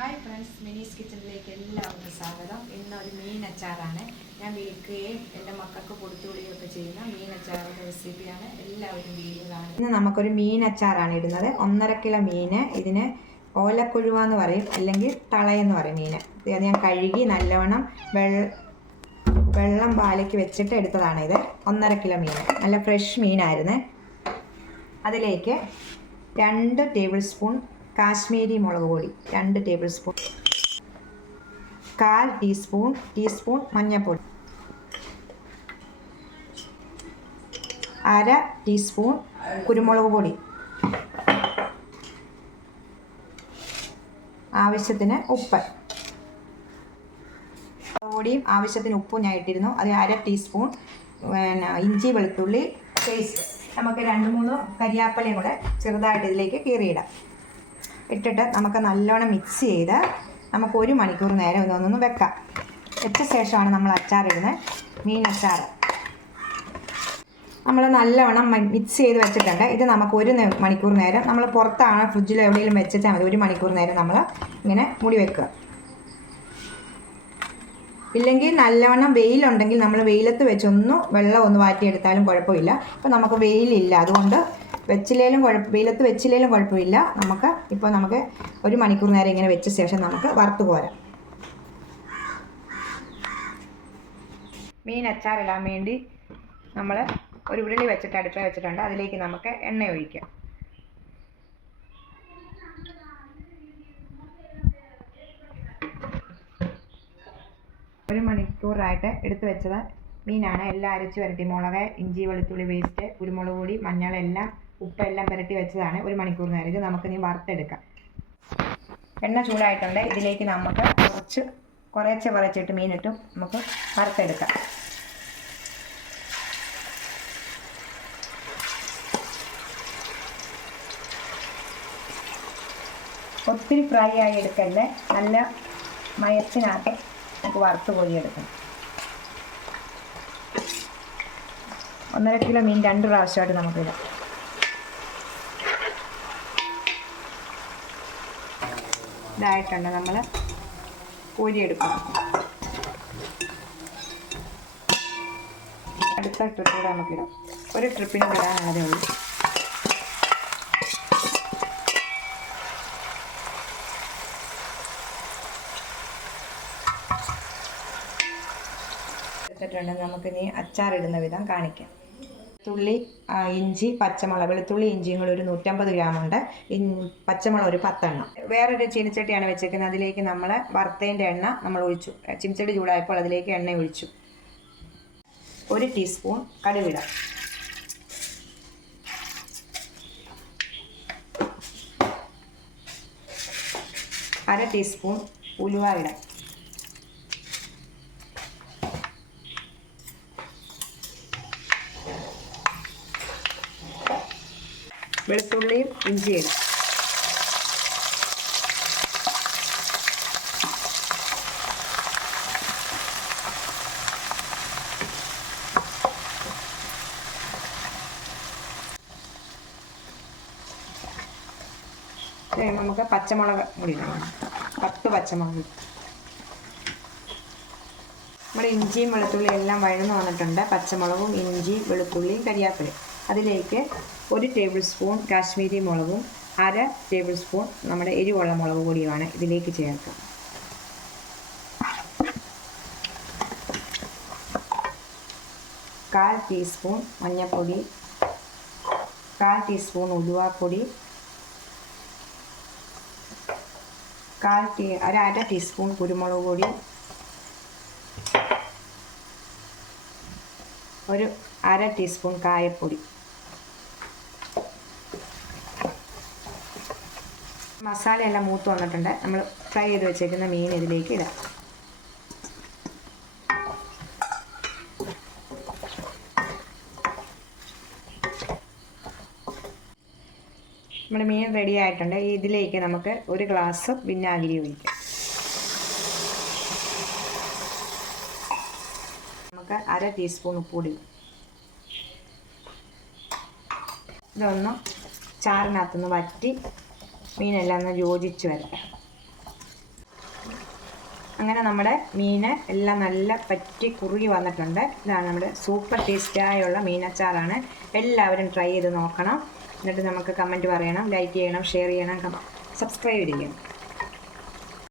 Hi friends, മിനീസ് കിച്ചണിലേക്ക് എല്ലാവർക്കും സ്വാഗതം. ഇന്നൊരു മീൻ അച്ചാറാണ് ഞാൻ വിൽക്കുകയും എൻ്റെ മക്കൾക്ക് കൊടുത്തു വിടുകയൊക്കെ ചെയ്യുന്ന മീൻ അച്ചാറിൻ്റെ റെസിപ്പിയാണ്. എല്ലാവരും വീഡിയോ കാണും. ഇന്ന് നമുക്കൊരു മീൻ അച്ചാറാണ് ഇടുന്നത്. 1.5 കിലോ മീൻ. ഇതിന് ഓലക്കൊഴുവ എന്ന് പറയും, അല്ലെങ്കിൽ തളയെന്ന് പറയും മീൻ. ഇത് ഞാൻ കഴുകി നല്ലവണ്ണം വെള്ളം പാലിക്ക് വെച്ചിട്ട് എടുത്തതാണ്. ഇത് 1.5 കിലോ മീൻ, നല്ല ഫ്രഷ് മീനായിരുന്നു. അതിലേക്ക് 2 ടേബിൾ സ്പൂൺ കാശ്മീരി മുളക് പൊടി, 2 ടേബിൾ സ്പൂൺ, 1/4 ടീസ്പൂൺ മഞ്ഞൾപ്പൊടി, 1/2 ടീസ്പൂൺ കുരുമുളക് പൊടി, ആവശ്യത്തിന് ഉപ്പ്. പൊടിയും ആവശ്യത്തിന് ഉപ്പും ഞാൻ ഇട്ടിരുന്നു. അത് 1/2 ടീസ്പൂൺ ഇഞ്ചി വെളുത്തുള്ളി പേസ്റ്റ്. നമുക്ക് 2-3 കരിയാപ്പലയും കൂടെ ചെറുതായിട്ട് ഇതിലേക്ക് കീറിയിടാം. ഇട്ടിട്ട് നമുക്ക് നല്ലോണം മിക്സ് ചെയ്ത് നമുക്ക് 1 മണിക്കൂർ നേരം ഇതൊന്ന് വെക്കാം. വെച്ച ശേഷമാണ് നമ്മൾ അച്ചാറിടുന്നത്. മീൻ അച്ചാർ നമ്മൾ നല്ലവണ്ണം മിക്സ് ചെയ്ത് വെച്ചിട്ടുണ്ട്. ഇത് നമുക്ക് 1 മണിക്കൂർ നേരം നമ്മൾ പുറത്താണ്, ഫ്രിഡ്ജിൽ എവിടെയെങ്കിലും വെച്ചാൽ മതി. 1 മണിക്കൂർ നേരം നമ്മൾ ഇങ്ങനെ മൂടി വെക്കുക. ഇല്ലെങ്കിൽ നല്ലവണ്ണം വെയിലുണ്ടെങ്കിൽ നമ്മൾ വെയിലത്ത് വെച്ചൊന്ന് വെള്ളം ഒന്ന് വാറ്റിയെടുത്താലും കുഴപ്പമില്ല. ഇപ്പം നമുക്ക് വെയിലില്ല, അതുകൊണ്ട് വെയിലത്ത് വെച്ചില്ലേലും കുഴപ്പമില്ല. നമുക്ക് 1 മണിക്കൂർ നേരം ഇങ്ങനെ വെച്ച ശേഷം നമുക്ക് വറുത്ത് കോരാം. മീൻ അച്ചാറിടാൻ വേണ്ടി നമ്മൾ ഒരു ഉരുളി വെച്ചിട്ട് അടുപ്പിൽ വെച്ചിട്ടുണ്ട്. അതിലേക്ക് നമുക്ക് എണ്ണ ഒഴിക്കാം. ഒരു മണിക്കൂറായിട്ട് എടുത്ത് വെച്ചത് മീനാണ്. എല്ലാം അരച്ച് പുരട്ടി, മുളക്, ഇഞ്ചി വെളുത്തുള്ളി പേസ്റ്റ്, കുരുമുളക് പൊടി, മഞ്ഞളെല്ലാം, ഉപ്പെല്ലാം പുരട്ടി വെച്ചതാണ് 1 മണിക്കൂർ നേരം. ഇത് നമുക്ക് ഇനി വറുത്തെടുക്കാം. എണ്ണ ചൂടായിട്ടുണ്ട്. ഇതിലേക്ക് നമുക്ക് കുറച്ചിട്ട് മീനിട്ടും നമുക്ക് വറുത്തെടുക്കാം. ഒത്തിരി ഫ്രൈ ആയി എടുക്കല്ലേ, നല്ല മയത്തിനകത്ത് നമുക്ക് വറുത്ത് കോരിയെടുക്കണം. 1.5 കിലോ മീൻ 2 പ്രാവശ്യമായിട്ട് നമുക്കിടാം. ഇതായിട്ടുണ്ട്, നമ്മൾ കോരിയെടുക്കണം. അടുത്ത ട്രിപ്പിലൂടെ നമുക്കിടാം. ഒരു ട്രിപ്പിന് ഇടാനുള്ളതേ ഉള്ളൂ. നമുക്കിനി അച്ചാറിടുന്ന വിധം കാണിക്കാം. വെളുത്തുള്ളി ഇഞ്ചിയും കൂടി ഒരു 150 ഗ്രാമുണ്ട്. പച്ചമുളക് ഒരു 10 എണ്ണം. വേറൊരു ചീനിച്ചട്ടിയാണ് വെച്ചേക്കുന്നത്. അതിലേക്ക് നമ്മൾ വറുത്തതിൻ്റെ എണ്ണ നമ്മൾ ഒഴിച്ചു. ചീനിച്ചട്ടി ചൂടായപ്പോൾ അതിലേക്ക് എണ്ണ ഒഴിച്ചു. 1 ടീസ്പൂൺ കടുകിടാം. അര ടീസ്പൂൺ ഉലുവ ഇടാം. വെളുത്തുള്ളിയും ഇഞ്ചിയും നമുക്ക് പച്ചമുളക് കൂടി ഇടണം. 10 പച്ചമുളക്. നമ്മുടെ ഇഞ്ചിയും വെളുത്തുള്ളിയും എല്ലാം വഴന്നു വന്നിട്ടുണ്ട്. പച്ചമുളകും ഇഞ്ചി വെളുത്തുള്ളിയും കരിയാപ്പിലയും. അതിലേക്ക് 1 ടേബിൾ സ്പൂൺ കാശ്മീരി മുളകും 1/2 ടേബിൾ സ്പൂൺ നമ്മുടെ എരിവുള്ള മുളക് പൊടിയുമാണ് ഇതിലേക്ക് ചേർക്കുക. കാൽ ടീസ്പൂൺ മഞ്ഞൾപ്പൊടി, 1/4 ടീസ്പൂൺ ഉലുവാപ്പൊടി, 1/2 ടീസ്പൂൺ കുരുമുളക് പൊടി, 1/2 ടീസ്പൂൺ കായപ്പൊടി. മസാലയെല്ലാം മൂത്ത് വന്നിട്ടുണ്ട്. നമ്മൾ ഫ്രൈ ചെയ്ത് വെച്ചേക്കുന്ന മീൻ ഇതിലേക്ക് ഇടാം. നമ്മുടെ മീൻ റെഡി ആയിട്ടുണ്ട്. ഇതിലേക്ക് നമുക്ക് 1 ഗ്ലാസ് വിനാഗിരി ഒഴിക്കാം. നമുക്ക് 1/2 ടീസ്പൂൺ ഉപ്പ് പൊടി. ഇതൊന്ന് ചാറിനകത്തുനിന്ന് വറ്റി മീനെല്ലാം ഒന്ന് യോജിച്ച് വരാം. അങ്ങനെ നമ്മുടെ മീൻ എല്ലാം നല്ല പറ്റി കുറുകി വന്നിട്ടുണ്ട്. ഇതാണ് നമ്മുടെ സൂപ്പർ ടേസ്റ്റായുള്ള മീനച്ചാറാണ്. എല്ലാവരും ട്രൈ ചെയ്ത് നോക്കണം. എന്നിട്ട് നമുക്ക് കമൻറ്റ് പറയണം, ലൈക്ക് ചെയ്യണം, ഷെയർ ചെയ്യണം, സബ്സ്ക്രൈബ് ചെയ്യണം.